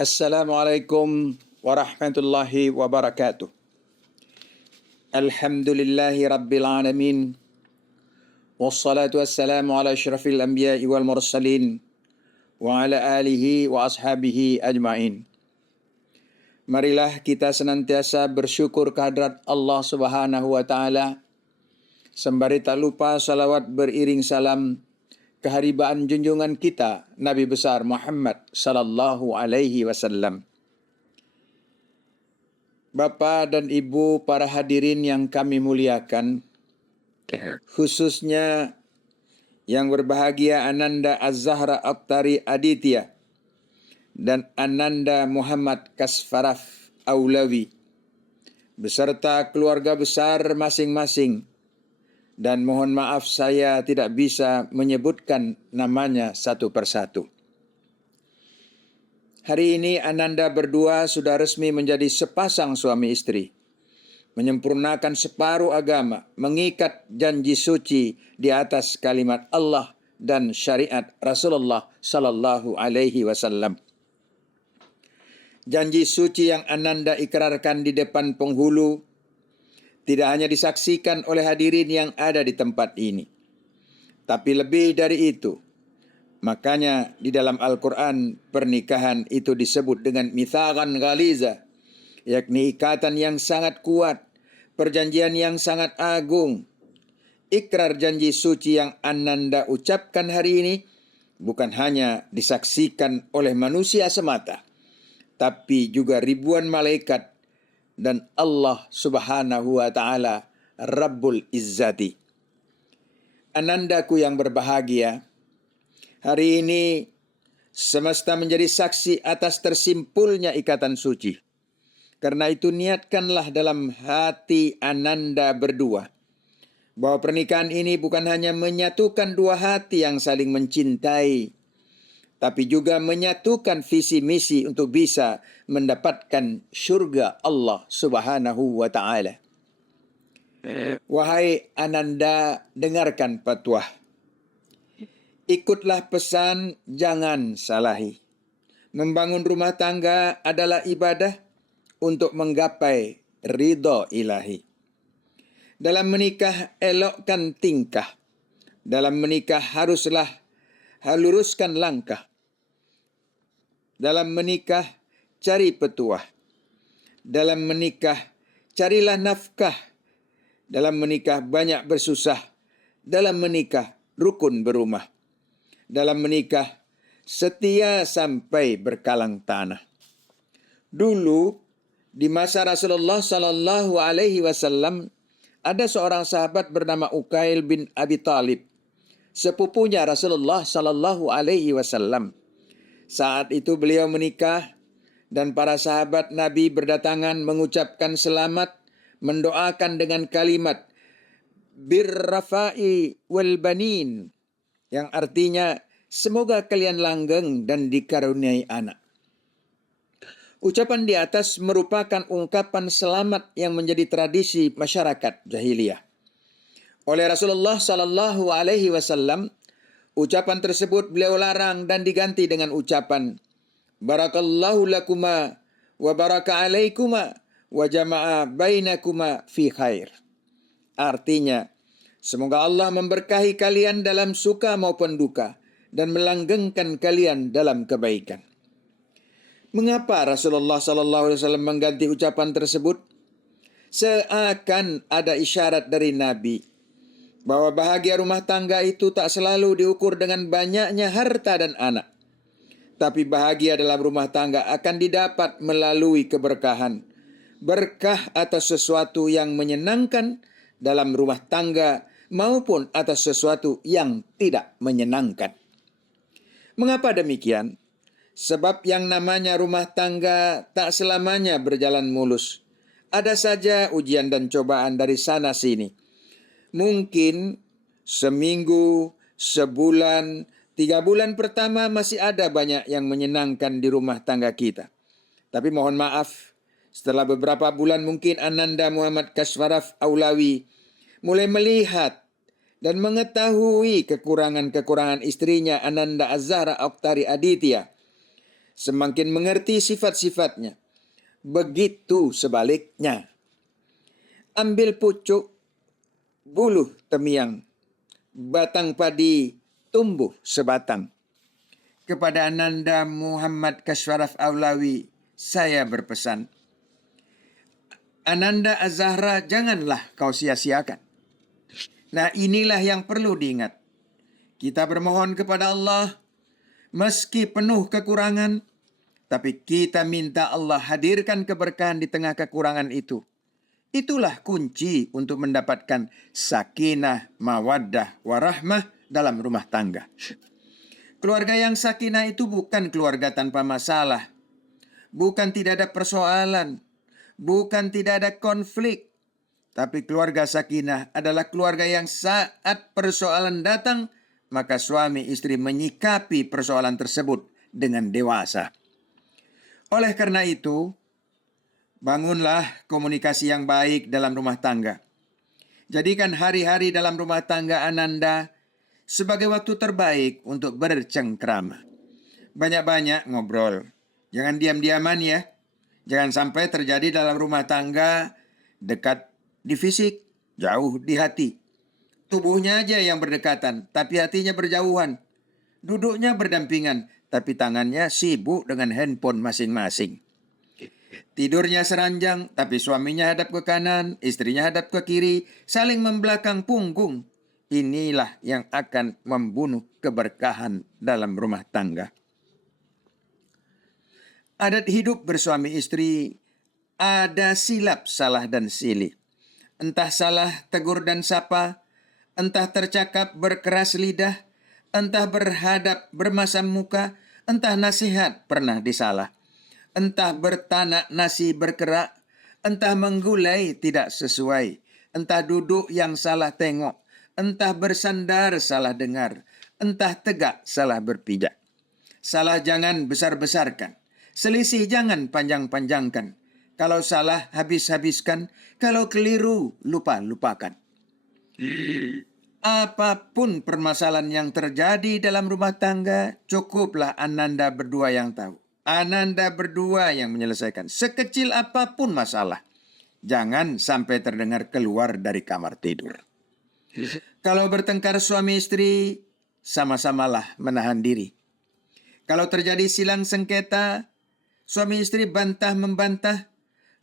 Assalamualaikum warahmatullahi wabarakatuh. Alhamdulillahi rabbil alamin. Wassalatu wassalamu ala asyrafil anbiya'i wal mursalin wa ala alihi wa ashabihi ajma'in. Marilah kita senantiasa bersyukur kehadrat Allah Subhanahu wa taala. Sembari tak lupa salawat beriring salam keharibaan junjungan kita Nabi besar Muhammad sallallahu alaihi wasallam. Bapa dan Ibu para hadirin yang kami muliakan, khususnya yang berbahagia Ananda Az-Zahra Okhtari Aditya dan Ananda Muhammad Kasfaraf Aulawi beserta keluarga besar masing-masing. Dan mohon maaf saya tidak bisa menyebutkan namanya satu persatu. Hari ini Ananda berdua sudah resmi menjadi sepasang suami istri. Menyempurnakan separuh agama, mengikat janji suci di atas kalimat Allah dan syariat Rasulullah sallallahu alaihi wasallam. Janji suci yang Ananda ikrarkan di depan penghulu tidak hanya disaksikan oleh hadirin yang ada di tempat ini, tapi lebih dari itu. Makanya di dalam Al-Quran pernikahan itu disebut dengan mitsaqan ghaliza, yakni ikatan yang sangat kuat, perjanjian yang sangat agung. Ikrar janji suci yang Ananda ucapkan hari ini bukan hanya disaksikan oleh manusia semata, tapi juga ribuan malaikat dan Allah Subhanahu wa taala Rabbul Izzati. Anandaku yang berbahagia, hari ini semesta menjadi saksi atas tersimpulnya ikatan suci. Karena itu niatkanlah dalam hati Ananda berdua bahwa pernikahan ini bukan hanya menyatukan dua hati yang saling mencintai, tapi juga menyatukan visi misi untuk bisa mendapatkan syurga Allah Subhanahu wa taala. Wahai Ananda, dengarkan petuah. Ikutlah pesan, jangan salahi. Membangun rumah tangga adalah ibadah untuk menggapai ridho ilahi. Dalam menikah elokkan tingkah. Dalam menikah haruslah luruskan langkah. Dalam menikah, cari petuah. Dalam menikah, carilah nafkah. Dalam menikah, banyak bersusah. Dalam menikah, rukun berumah. Dalam menikah, setia sampai berkalang tanah. Dulu, di masa Rasulullah sallallahu alaihi wasallam, ada seorang sahabat bernama Uqail bin Abi Talib, sepupunya Rasulullah sallallahu alaihi wasallam. Saat itu beliau menikah dan para sahabat Nabi berdatangan mengucapkan selamat, mendoakan dengan kalimat birrafa'i wal banin, yang artinya semoga kalian langgeng dan dikaruniai anak. Ucapan di atas merupakan ungkapan selamat yang menjadi tradisi masyarakat jahiliyah. Oleh Rasulullah sallallahu alaihi wasallam, ucapan tersebut beliau larang dan diganti dengan ucapan barakallahu lakuma wa baraka alaikuma wa jama'a bainakuma fi khair. Artinya, semoga Allah memberkahi kalian dalam suka maupun duka dan melanggengkan kalian dalam kebaikan. Mengapa Rasulullah sallallahu alaihi wasallam mengganti ucapan tersebut? Seakan ada isyarat dari Nabi bahwa bahagia rumah tangga itu tak selalu diukur dengan banyaknya harta dan anak. Tapi bahagia dalam rumah tangga akan didapat melalui keberkahan. Berkah atas sesuatu yang menyenangkan dalam rumah tangga maupun atas sesuatu yang tidak menyenangkan. Mengapa demikian? Sebab yang namanya rumah tangga tak selamanya berjalan mulus. Ada saja ujian dan cobaan dari sana sini. Mungkin seminggu, sebulan, 3 bulan pertama masih ada banyak yang menyenangkan di rumah tangga kita. Tapi mohon maaf, setelah beberapa bulan mungkin Ananda Muhammad Kasfaraf Aulawi mulai melihat dan mengetahui kekurangan-kekurangan istrinya Ananda Az-Zahra Okhtari Aditya. semakin mengerti sifat-sifatnya. Begitu sebaliknya. Ambil pucuk, buluh temiang, batang padi tumbuh sebatang. Kepada Ananda Muhammad Kashwaraf Aulawi, saya berpesan, Ananda Az-Zahra janganlah kau sia-siakan. Nah, inilah yang perlu diingat. Kita bermohon kepada Allah, meski penuh kekurangan, tapi kita minta Allah hadirkan keberkahan di tengah kekurangan itu. Itulah kunci untuk mendapatkan sakinah, mawaddah, warahmah dalam rumah tangga. Keluarga yang sakinah itu bukan keluarga tanpa masalah, bukan tidak ada persoalan, bukan tidak ada konflik. Tapi keluarga sakinah adalah keluarga yang saat persoalan datang, maka suami istri menyikapi persoalan tersebut dengan dewasa. Oleh karena itu, bangunlah komunikasi yang baik dalam rumah tangga. Jadikan hari-hari dalam rumah tangga Ananda sebagai waktu terbaik untuk bercengkrama. Banyak-banyak ngobrol. Jangan diam-diaman ya. Jangan sampai terjadi dalam rumah tangga dekat di fisik, jauh di hati. Tubuhnya aja yang berdekatan, tapi hatinya berjauhan. Duduknya berdampingan, tapi tangannya sibuk dengan handphone masing-masing. Tidurnya seranjang, tapi suaminya hadap ke kanan, istrinya hadap ke kiri, saling membelakang punggung. Inilah yang akan membunuh keberkahan dalam rumah tangga. Adat hidup bersuami istri ada silap, salah, dan silih. Entah salah tegur dan sapa, entah tercakap berkeras lidah, entah berhadap bermasam muka, entah nasihat pernah disalah. Entah bertanak nasi berkerak, entah menggulai tidak sesuai, entah duduk yang salah tengok, entah bersandar salah dengar, entah tegak salah berpijak. Salah jangan besar-besarkan, selisih jangan panjang-panjangkan. Kalau salah habis-habiskan, kalau keliru lupa-lupakan. Apapun permasalahan yang terjadi dalam rumah tangga, cukuplah Ananda berdua yang tahu. Ananda berdua yang menyelesaikan. Sekecil apapun masalah, jangan sampai terdengar keluar dari kamar tidur. Kalau bertengkar suami istri, sama-samalah menahan diri. Kalau terjadi silang sengketa, suami istri bantah-membantah,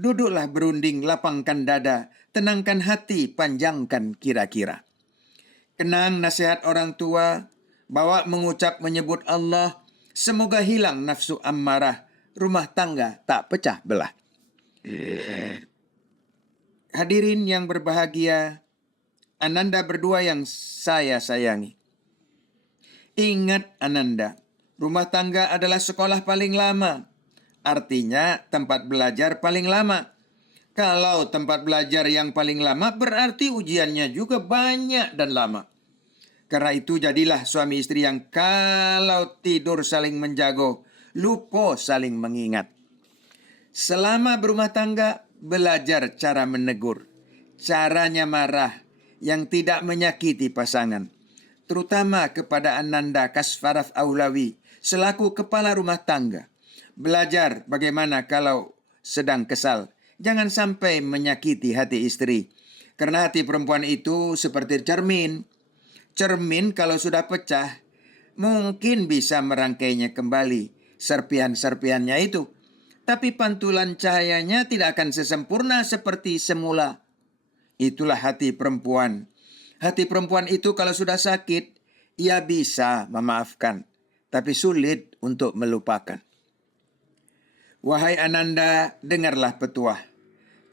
duduklah berunding, lapangkan dada, tenangkan hati, panjangkan kira-kira. Kenang nasihat orang tua, bawa mengucap menyebut Allah, semoga hilang nafsu ammarah, rumah tangga tak pecah belah. Hadirin yang berbahagia, Ananda berdua yang saya sayangi. Ingat Ananda, rumah tangga adalah sekolah paling lama. Artinya tempat belajar paling lama. Kalau tempat belajar yang paling lama berarti ujiannya juga banyak dan lama. Karena itu jadilah suami istri yang kalau tidur saling menjago, lupa saling mengingat. Selama berumah tangga, belajar cara menegur, caranya marah yang tidak menyakiti pasangan. Terutama kepada Ananda Kashwaraf Aulawi selaku kepala rumah tangga. Belajar bagaimana kalau sedang kesal. Jangan sampai menyakiti hati istri. Karena hati perempuan itu seperti cermin. Cermin kalau sudah pecah, mungkin bisa merangkainya kembali. Serpihan-serpihannya itu. Tapi pantulan cahayanya tidak akan sesempurna seperti semula. Itulah hati perempuan. Hati perempuan itu kalau sudah sakit, ia bisa memaafkan. Tapi sulit untuk melupakan. Wahai Ananda, dengarlah petuah.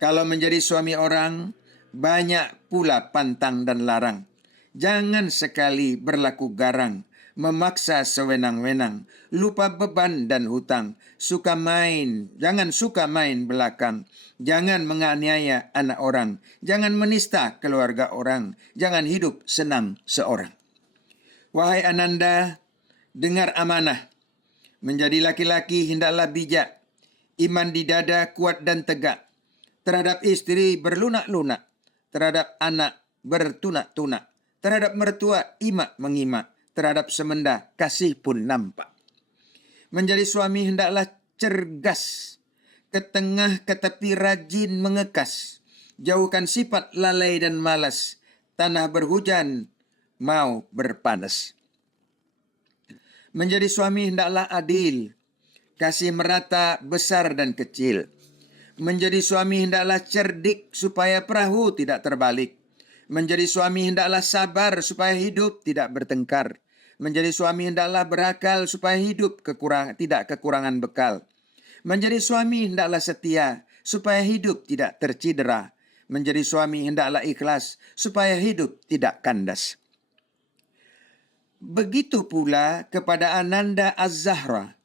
Kalau menjadi suami orang, banyak pula pantang dan larang. Jangan sekali berlaku garang, memaksa sewenang-wenang, lupa beban dan hutang, jangan suka main belakang, jangan menganiaya anak orang, jangan menista keluarga orang, jangan hidup senang seorang. Wahai Ananda, dengar amanah. Menjadi laki-laki hendaklah bijak, iman di dada kuat dan tegak. Terhadap istri berlunak-lunak, terhadap anak bertunak-tunak, terhadap mertua imak mengimak, terhadap semenda kasih pun nampak. Menjadi suami hendaklah cergas, ketengah tetapi rajin mengekas. Jauhkan sifat lalai dan malas, tanah berhujan mau berpanas. Menjadi suami hendaklah adil, kasih merata besar dan kecil. Menjadi suami hendaklah cerdik supaya perahu tidak terbalik. Menjadi suami hendaklah sabar supaya hidup tidak bertengkar. Menjadi suami hendaklah berakal supaya hidup tidak kekurangan bekal. Menjadi suami hendaklah setia supaya hidup tidak tercidera. Menjadi suami hendaklah ikhlas supaya hidup tidak kandas. Begitu pula kepada Ananda Az-Zahra,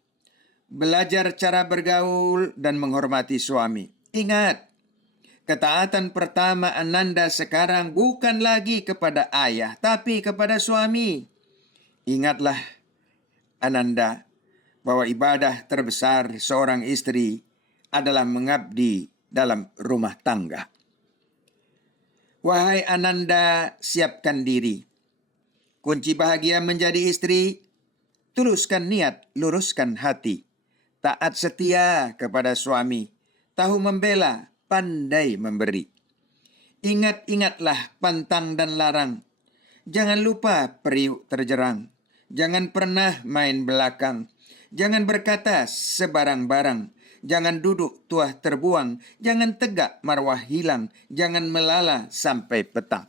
belajar cara bergaul dan menghormati suami. Ingat, ketaatan pertama Ananda sekarang bukan lagi kepada ayah, tapi kepada suami. Ingatlah Ananda, bahwa ibadah terbesar seorang istri adalah mengabdi dalam rumah tangga. Wahai Ananda, siapkan diri. Kunci bahagia menjadi istri, tuluskan niat, luruskan hati. Taat setia kepada suami, tahu membela, pandai memberi. Ingat-ingatlah pantang dan larang. Jangan lupa periuk terjerang. Jangan pernah main belakang. Jangan berkata sebarang-barang. Jangan duduk tuah terbuang. Jangan tegak marwah hilang. Jangan melala sampai petang.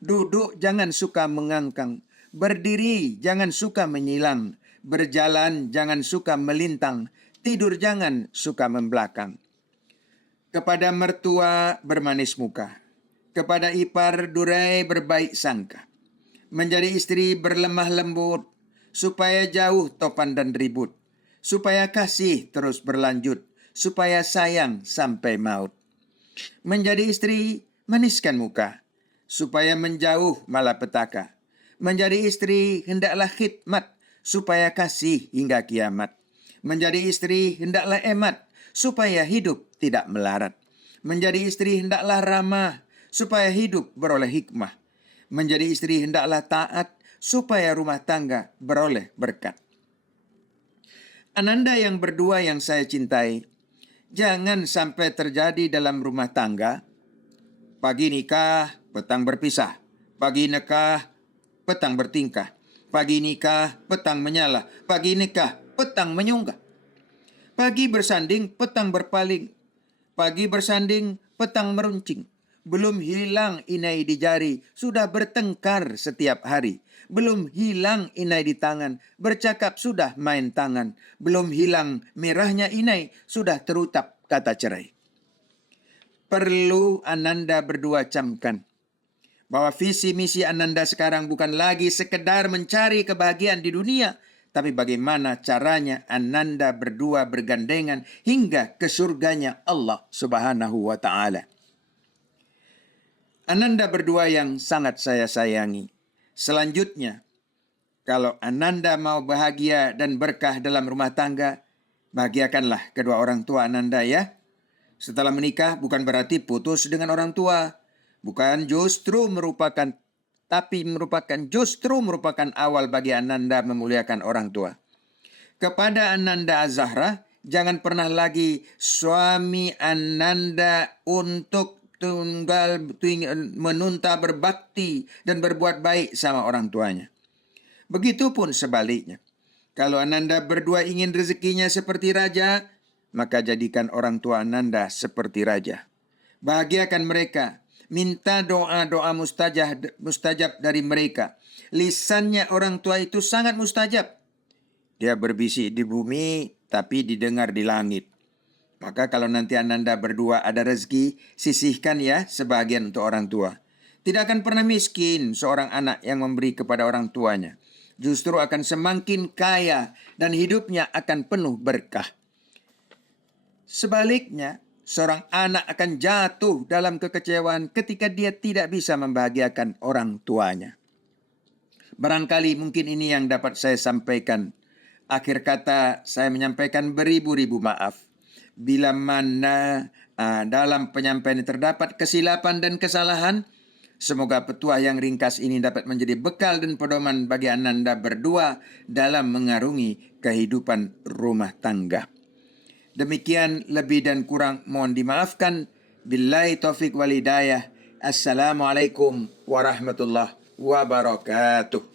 Duduk jangan suka mengangkang. Berdiri jangan suka menyilang. Berjalan jangan suka melintang. Tidur jangan suka membelakang. Kepada mertua bermanis muka. Kepada ipar durai berbaik sangka. Menjadi istri berlemah lembut, supaya jauh topan dan ribut, supaya kasih terus berlanjut, supaya sayang sampai maut. Menjadi istri maniskan muka, supaya menjauh malapetaka. Menjadi istri hendaklah khidmat, supaya kasih hingga kiamat. Menjadi istri hendaklah emat, supaya hidup tidak melarat. Menjadi istri hendaklah ramah, supaya hidup beroleh hikmah. Menjadi istri hendaklah taat, supaya rumah tangga beroleh berkat. Ananda yang berdua yang saya cintai, jangan sampai terjadi dalam rumah tangga, pagi nikah, petang berpisah. Pagi nikah, petang bertingkah. Pagi nikah, petang menyala. Pagi nikah, petang menyunggah. Pagi bersanding, petang berpaling. Pagi bersanding, petang meruncing. Belum hilang inai di jari, sudah bertengkar setiap hari. Belum hilang inai di tangan, bercakap sudah main tangan. Belum hilang merahnya inai, sudah terucap kata cerai. Perlu Ananda berdua camkan bahwa visi misi Ananda sekarang bukan lagi sekedar mencari kebahagiaan di dunia, tapi bagaimana caranya Ananda berdua bergandengan hingga ke surganya Allah Subhanahu wa Ta'ala. Ananda berdua yang sangat saya sayangi. Selanjutnya, kalau Ananda mau bahagia dan berkah dalam rumah tangga, bahagiakanlah kedua orang tua Ananda ya. Setelah menikah bukan berarti putus dengan orang tua. Bukan justru merupakan awal bagi Ananda memuliakan orang tua. Kepada Ananda Az-Zahra, jangan pernah lagi suami Ananda untuk menunta berbakti dan berbuat baik sama orang tuanya. Begitupun sebaliknya. Kalau Ananda berdua ingin rezekinya seperti raja, maka jadikan orang tua Ananda seperti raja. Bahagiakan mereka. Minta doa-doa mustajab dari mereka. Lisannya orang tua itu sangat mustajab. Dia berbisik di bumi, tapi didengar di langit. Maka kalau nanti Ananda berdua ada rezeki, sisihkan ya sebagian untuk orang tua. Tidak akan pernah miskin seorang anak yang memberi kepada orang tuanya. Justru akan semakin kaya dan hidupnya akan penuh berkah. Sebaliknya, seorang anak akan jatuh dalam kekecewaan ketika dia tidak bisa membahagiakan orang tuanya. Barangkali mungkin ini yang dapat saya sampaikan. Akhir kata saya menyampaikan beribu-ribu maaf. Bila mana dalam penyampaian terdapat kesilapan dan kesalahan, Semoga petuah yang ringkas ini dapat menjadi bekal dan pedoman bagi Ananda berdua dalam mengarungi kehidupan rumah tangga. Demikian, lebih dan kurang mohon dimaafkan. Billahi taufik wal hidayah. Assalamualaikum warahmatullahi wabarakatuh.